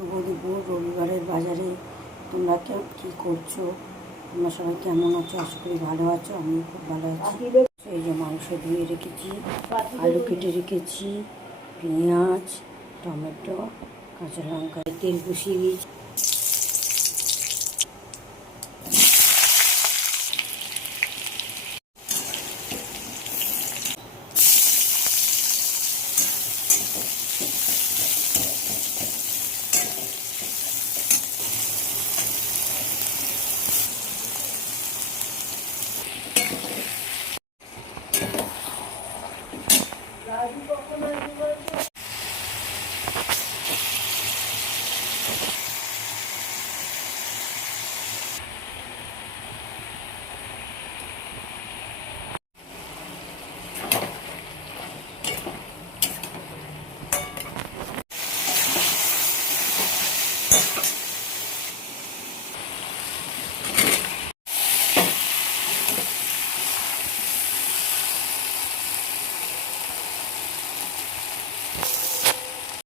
শুভ দুপুর রবিবারের বাজারে তোমরা কী করছো? তোমরা সবাই কেমন আছো? আশা করি ভালো আছো। আমি খুব ভালো আছি। এই যে মাংস ধুয়ে রেখেছি, আলু কেটে রেখেছি, পেঁয়াজ, টমেটো, কাঁচা লঙ্কা, তেল বসিয়ে দিয়েছি।